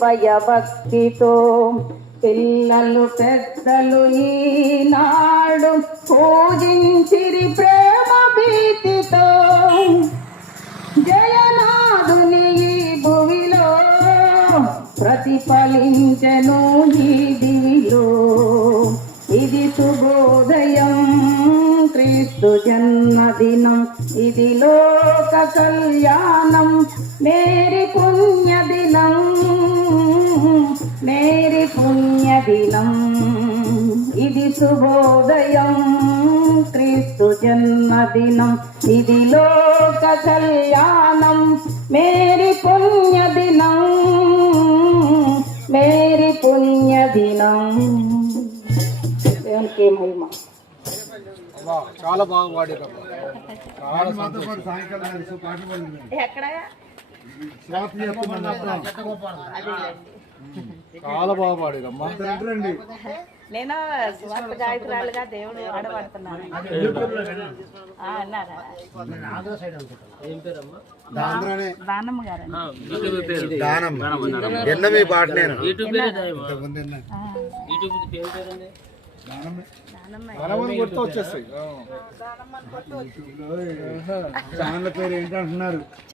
భయభక్తితో పిల్లలు పెద్దలు ఈనాడు పూజించిరి ప్రేమ భీతితో జయనాథుని ఈ భువిలో ప్రతిఫలించెను ఈ దివిలో. ఇది శుభోదయం క్రీస్తు జన్మదినం, ఇది లోక కళ్యాణం మేరీ పుణ్యదినం, మేరీ పుణ్యదినం. ఇది శుభోదయం క్రీస్తు జన్మదినం, ఇది లోక కళ్యాణం మేరీ పుణ్యదినం, మేరీ పుణ్యదినం. దేవునికి మహిమ. చాలా బాగా పాడారు. చాలా బాగా పాడారమ్మా. నేను స్వార్థ గాయకురాలుగా దేవుడు ఆడబడుతున్నాను. దానమ్మ గారు గుర్తు వచ్చేస్తాయి. ఛానల్ పేరు ఏంటంటున్నారు?